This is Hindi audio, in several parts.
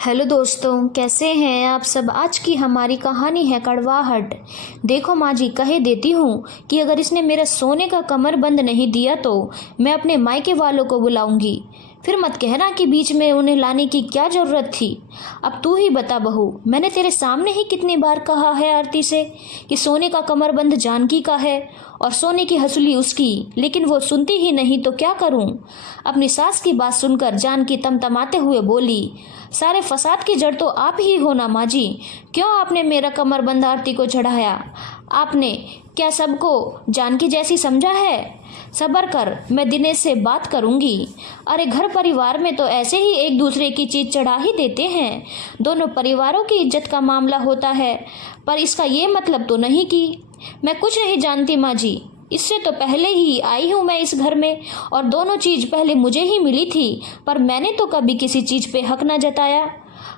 हेलो दोस्तों, कैसे हैं आप सब। आज की हमारी कहानी है कड़वाहट। देखो माँ जी, कहे देती हूँ कि अगर इसने मेरे सोने का कमरबंद नहीं दिया तो मैं अपने मायके वालों को बुलाऊंगी। फिर मत कहना कि बीच में उन्हें लाने की क्या ज़रूरत थी। अब तू ही बता बहू, मैंने तेरे सामने ही कितनी बार कहा है आरती से कि सोने का कमरबंद जानकी का है और सोने की हंसुली उसकी, लेकिन वो सुनती ही नहीं तो क्या करूं। अपनी सास की बात सुनकर जानकी तमतमाते हुए बोली, सारे फसाद की जड़ तो आप ही हो ना माँ जी। क्यों आपने मेरा कमरबंद आरती को चढ़ाया? आपने क्या सबको जानकी जैसी समझा है? सबर कर, मैं दिनेश से बात करूंगी। अरे घर परिवार में तो ऐसे ही एक दूसरे की चीज चढ़ा ही देते हैं। दोनों परिवारों की इज्जत का मामला होता है, पर इसका ये मतलब तो नहीं कि मैं कुछ नहीं जानती माँ जी। इससे तो पहले ही आई हूँ मैं इस घर में और दोनों चीज पहले मुझे ही मिली थी, पर मैंने तो कभी किसी चीज पे हक न जताया।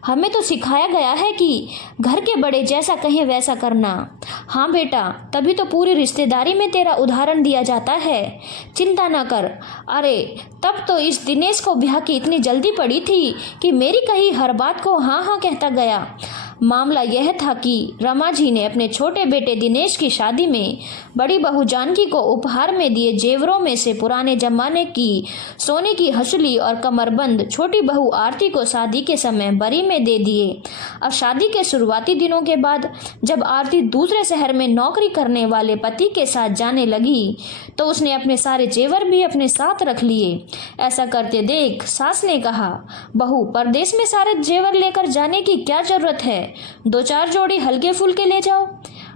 हमें तो सिखाया गया है कि घर के बड़े जैसा कहें वैसा करना। हाँ बेटा, तभी तो पूरी रिश्तेदारी में तेरा उदाहरण दिया जाता है। चिंता ना कर। अरे तब तो इस दिनेश को ब्याह की इतनी जल्दी पड़ी थी कि मेरी कही हर बात को हाँ हाँ कहता गया। मामला यह था कि रमा जी ने अपने छोटे बेटे दिनेश की शादी में बड़ी बहू जानकी को उपहार में दिए जेवरों में से पुराने जमाने की सोने की हंसुली और कमरबंद छोटी बहू आरती को शादी के समय बरी में दे दिए। अब शादी के शुरुआती दिनों के बाद जब आरती दूसरे शहर में नौकरी करने वाले पति के साथ जाने लगी तो उसने अपने सारे जेवर भी अपने साथ रख लिए। ऐसा करते देख सास ने कहा, बहू परदेश में सारे जेवर लेकर जाने की क्या जरूरत है? 2-4 जोड़ी हल्के फुल्के ले जाओ,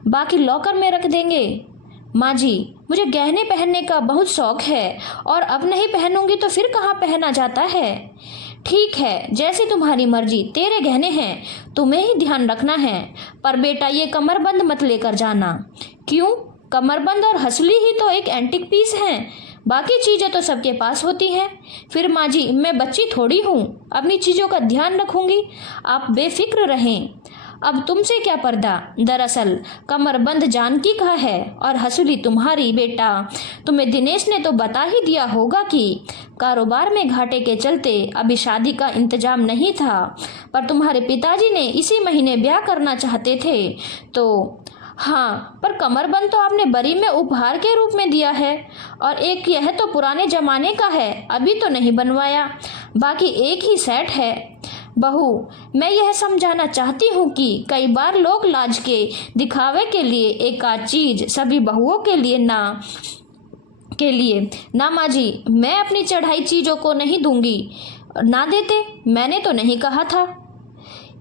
बाकी लॉकर में रख देंगे। माँ जी, मुझे गहने पहनने का बहुत शौक है और अब नहीं पहनूंगी तो फिर कहाँ पहना जाता है। ठीक है, जैसी तुम्हारी मर्जी, तेरे गहने हैं, तुम्हें ही ध्यान रखना है, पर बेटा ये कमरबंद मत लेकर जाना। क्यों? कमरबंद और हंसली ही तो एक एंटिक पीस हैं, बाकी चीजें तो सबके पास होती हैं। फिर माँ जी, मैं बच्ची थोड़ी हूँ, अपनी चीजों का ध्यान रखूंगी, आप बेफिक्र रहें। अब तुमसे क्या पर्दा, दरअसल कमरबंद जानकी का है और हंसुली तुम्हारी। बेटा, तुम्हें दिनेश ने तो बता ही दिया होगा कि कारोबार में घाटे के चलते अभी शादी का इंतजाम नहीं था, पर तुम्हारे पिताजी ने इसी महीने ब्याह करना चाहते थे तो। हाँ, पर कमरबंद तो आपने बरी में उपहार के रूप में दिया है और एक यह तो पुराने जमाने का है, अभी तो नहीं बनवाया, बाकी एक ही सेट है। बहू, मैं यह समझाना चाहती हूँ कि कई बार लोग लाज के दिखावे के लिए एक आध चीज सभी बहुओं के लिए ना माँ जी, मैं अपनी चढ़ाई चीजों को नहीं दूंगी। ना देते, मैंने तो नहीं कहा था।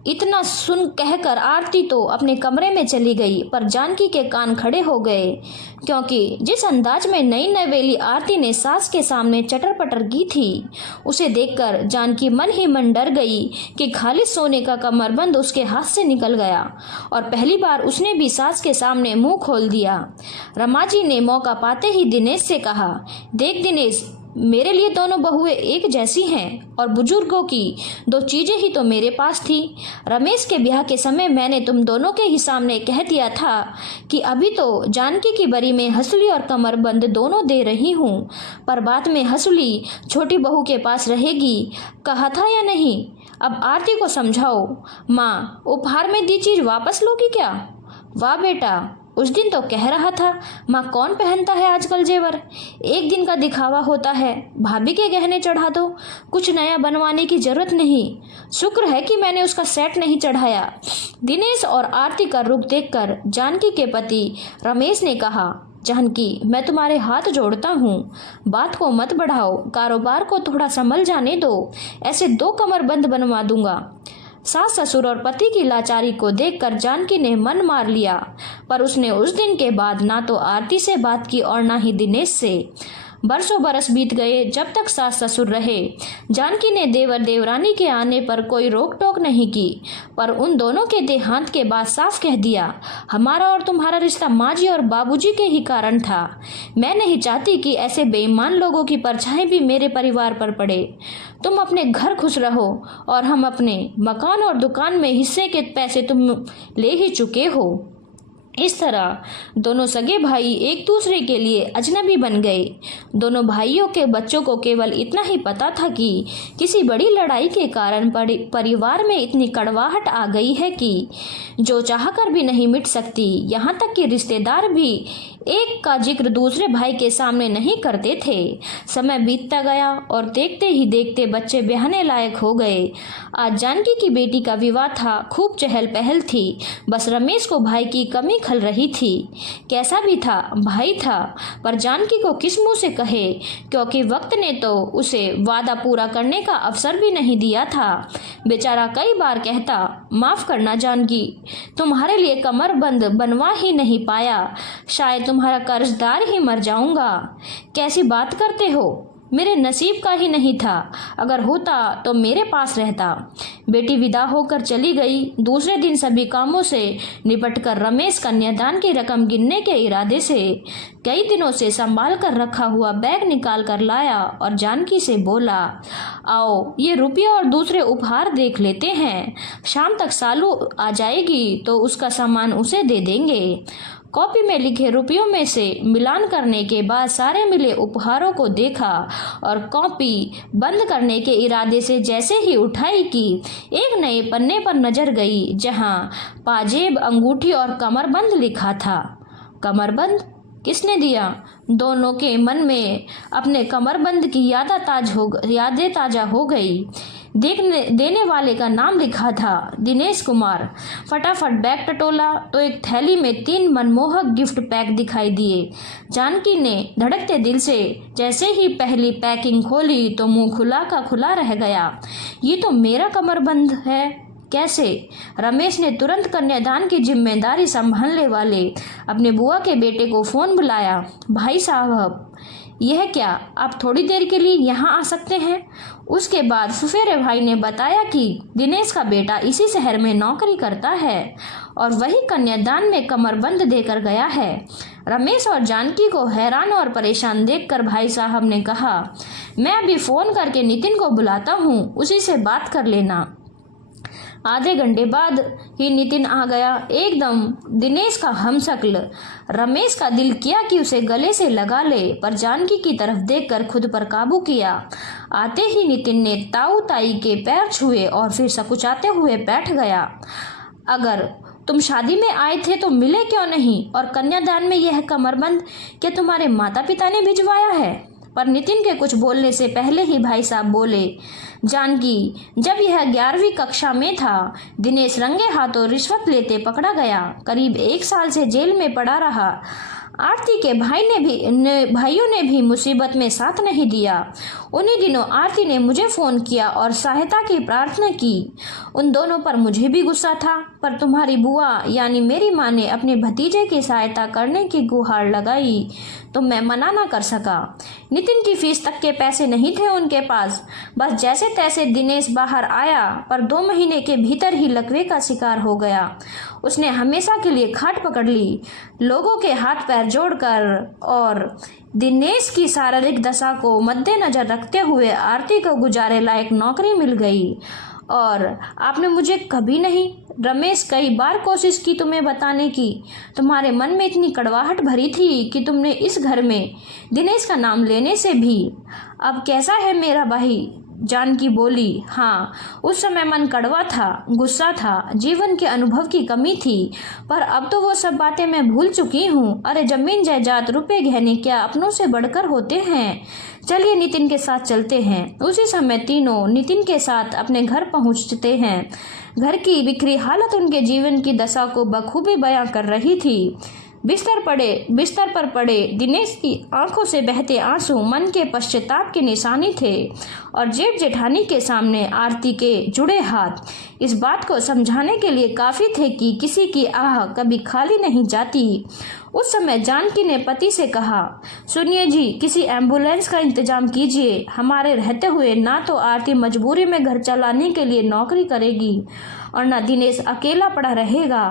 इतना सुन कहकर आरती तो अपने कमरे में चली गई, पर जानकी के कान खड़े हो गए, क्योंकि जिस अंदाज में नई नवेली आरती ने सास के सामने चटर पटर की थी उसे देखकर जानकी मन ही मन डर गई कि खाली सोने का कमरबंद उसके हाथ से निकल गया और पहली बार उसने भी सास के सामने मुंह खोल दिया। रमा जी ने मौका पाते ही दिनेश से कहा, देख दिनेश, मेरे लिए दोनों बहुएं एक जैसी हैं और बुजुर्गों की 2 चीजें ही तो मेरे पास थी। रमेश के ब्याह के समय मैंने तुम दोनों के ही सामने कह दिया था कि अभी तो जानकी की बरी में हंसुली और कमरबंद दोनों दे रही हूँ, पर बाद में हंसुली छोटी बहू के पास रहेगी। कहा था या नहीं? अब आरती को समझाओ। माँ, उपहार में दी चीज वापस लोगी क्या? वाह बेटा, उस दिन तो कह रहा था माँ कौन पहनता है आजकल जेवर, एक दिन का दिखावा होता है, भाभी के गहने चढ़ा दो, कुछ नया बनवाने की जरूरत नहीं। शुक्र है कि मैंने उसका सेट नहीं चढ़ाया। दिनेश और आरती का रुख देखकर जानकी के पति रमेश ने कहा, जानकी, मैं तुम्हारे हाथ जोड़ता हूँ, बात को मत बढ़ाओ, कारोबार को थोड़ा संभल जाने दो, ऐसे 2 कमरबंद बनवा दूंगा। सास ससुर और पति की लाचारी को देखकर जानकी ने मन मार लिया, पर उसने उस दिन के बाद ना तो आरती से बात की और ना ही दिनेश से। बरसों बरस बीत गए, जब तक सास ससुर रहे जानकी ने देवर देवरानी के आने पर कोई रोक टोक नहीं की, पर उन दोनों के देहांत के बाद साफ कह दिया, हमारा और तुम्हारा रिश्ता माँ जी और बाबूजी के ही कारण था। मैं नहीं चाहती कि ऐसे बेईमान लोगों की परछाई भी मेरे परिवार पर पड़े। तुम अपने घर खुश रहो और हम अपने मकान और दुकान में हिस्से के पैसे तुम ले ही चुके हो। इस तरह दोनों सगे भाई एक दूसरे के लिए अजनबी बन गए। दोनों भाइयों के बच्चों को केवल इतना ही पता था कि किसी बड़ी लड़ाई के कारण परिवार में इतनी कड़वाहट आ गई है कि जो चाहकर भी नहीं मिट सकती। यहाँ तक कि रिश्तेदार भी एक का जिक्र दूसरे भाई के सामने नहीं करते थे। समय बीतता गया और देखते ही देखते बच्चे ब्याहने लायक हो गए। आज जानकी की बेटी का विवाह था। खूब चहल पहल थी। बस रमेश को भाई की कमी खल रही थी। कैसा भी था, भाई था, पर जानकी को किस मुंह से कहे, क्योंकि वक्त ने तो उसे वादा पूरा करने का अवसर भी नहीं दिया था। बेचारा कई बार कहता, माफ करना जानकी, तुम्हारे लिए कमरबंद बनवा ही नहीं पाया, शायद तुम्हारा कर्जदार ही मर जाऊंगा। कैसी बात करते हो, मेरे नसीब का ही नहीं था, अगर होता तो मेरे पास रहता। बेटी विदा होकर चली गई। दूसरे दिन सभी कामों से निपटकर रमेश कन्यादान की रकम गिनने के इरादे से कई दिनों से संभाल कर रखा हुआ बैग निकाल कर लाया और जानकी से बोला, आओ ये रुपये और दूसरे उपहार देख लेते हैं, शाम तक सालू आ जाएगी तो उसका सामान उसे दे देंगे। कॉपी में लिखे रुपयों में से मिलान करने के बाद सारे मिले उपहारों को देखा और कॉपी बंद करने के इरादे से जैसे ही उठाई कि एक नए पन्ने पर नजर गई जहां पाजेब, अंगूठी और कमरबंद लिखा था। कमरबंद किसने दिया? दोनों के मन में अपने कमरबंद की यादें ताजा हो गई। देने वाले का नाम लिखा था दिनेश कुमार। फटाफट बैग टटोला तो एक थैली में 3 मनमोहक गिफ्ट पैक दिखाई दिए। जानकी ने धड़कते दिल से जैसे ही पहली पैकिंग खोली तो मुंह खुला का खुला रह गया। ये तो मेरा कमरबंद है, कैसे? रमेश ने तुरंत कन्यादान की जिम्मेदारी संभालने वाले अपने बुआ के बेटे को फोन बुलाया। भाई साहब, यह क्या, आप थोड़ी देर के लिए यहाँ आ सकते हैं? उसके बाद फुफेरे भाई ने बताया कि दिनेश का बेटा इसी शहर में नौकरी करता है और वही कन्यादान में कमरबंद देकर गया है। रमेश और जानकी को हैरान और परेशान देखकर भाई साहब ने कहा, मैं अभी फोन करके नितिन को बुलाता हूँ, उसी से बात कर लेना। आधे घंटे बाद ही नितिन आ गया, एकदम दिनेश का हमशक्ल। रमेश का दिल किया कि उसे गले से लगा ले, पर जानकी की तरफ देखकर खुद पर काबू किया। आते ही नितिन ने ताऊ ताई के पैर छुए और फिर सकुचाते हुए बैठ गया। अगर तुम शादी में आए थे तो मिले क्यों नहीं? और कन्यादान में यह कमरबंद क्या तुम्हारे माता पिता ने भिजवाया है? पर नितिन के कुछ बोलने से पहले ही भाई साहब बोले, जानकी, जब यह 11वीं कक्षा में था, दिनेश रंगे हाथों रिश्वत लेते पकड़ा गया। करीब 1 साल से जेल में पड़ा रहा। आरती के भाइयों ने भी मुसीबत में साथ नहीं दिया। उन्हीं दिनों आरती ने मुझे फोन किया और सहायता की प्रार्थना की। उन दोनों पर मुझे भी गुस्सा था, पर तुम्हारी बुआ यानी मेरी माँ ने अपने भतीजे की सहायता करने की गुहार लगाई तो मैं मना ना कर सका। नितिन की फीस तक के पैसे नहीं थे उनके पास। बस जैसे तैसे दिनेश बाहर आया, पर 2 महीने के भीतर ही लकवे का शिकार हो गया। उसने हमेशा के लिए खाट पकड़ ली। लोगों के हाथ पैर जोड़कर और दिनेश की शारीरिक दशा को मद्देनजर रखते हुए आरती को गुजारे लायक नौकरी मिल गई। और आपने मुझे कभी नहीं? रमेश, कई बार कोशिश की तुम्हें बताने की, तुम्हारे मन में इतनी कड़वाहट भरी थी कि तुमने इस घर में दिनेश का नाम लेने से भी। अब कैसा है मेरा भाई? जानकी बोली, हाँ, उस समय मन कड़वा था, गुस्सा था, जीवन के अनुभव की कमी थी, पर अब तो वो सब बातें मैं भूल चुकी हूँ। अरे जमीन जायदाद रुपए गहने क्या अपनों से बढ़कर होते हैं? चलिए नितिन के साथ चलते हैं। उसी समय तीनों नितिन के साथ अपने घर पहुँचते हैं। घर की बिखरी हालत उनके जीवन की दशा को बखूबी बयां कर रही थी। बिस्तर पर पड़े दिनेश की आंखों से बहते आंसू मन के पश्चाताप की निशानी थे और जेठ जेठानी के सामने आरती के जुड़े हाथ इस बात को समझाने के लिए काफी थे कि किसी की आह कभी खाली नहीं जाती। उस समय जानकी ने पति से कहा, सुनिए जी, किसी एम्बुलेंस का इंतजाम कीजिए। हमारे रहते हुए ना तो आरती मजबूरी में घर चलाने के लिए नौकरी करेगी और न दिनेश अकेला पड़ा रहेगा।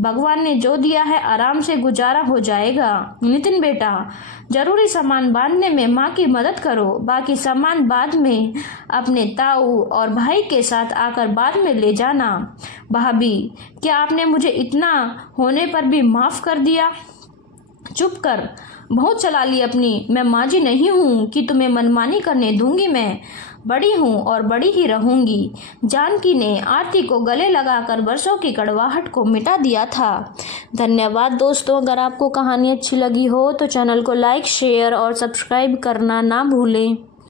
भगवान ने जो दिया है आराम से गुजारा हो जाएगा। नितिन बेटा, जरूरी सामान बांधने में माँ की मदद करो, बाकी सामान बाद में अपने ताऊ और भाई के साथ आकर बाद में ले जाना। भाभी, क्या आपने मुझे इतना होने पर भी माफ़ कर दिया? चुप कर, बहुत चला ली अपनी। मैं माँ जी नहीं हूँ कि तुम्हें मनमानी करने दूंगी। मैं बड़ी हूँ और बड़ी ही रहूंगी। जानकी ने आरती को गले लगाकर वर्षों की कड़वाहट को मिटा दिया था। धन्यवाद दोस्तों। अगर आपको कहानी अच्छी लगी हो तो चैनल को लाइक, शेयर और सब्सक्राइब करना ना भूलें।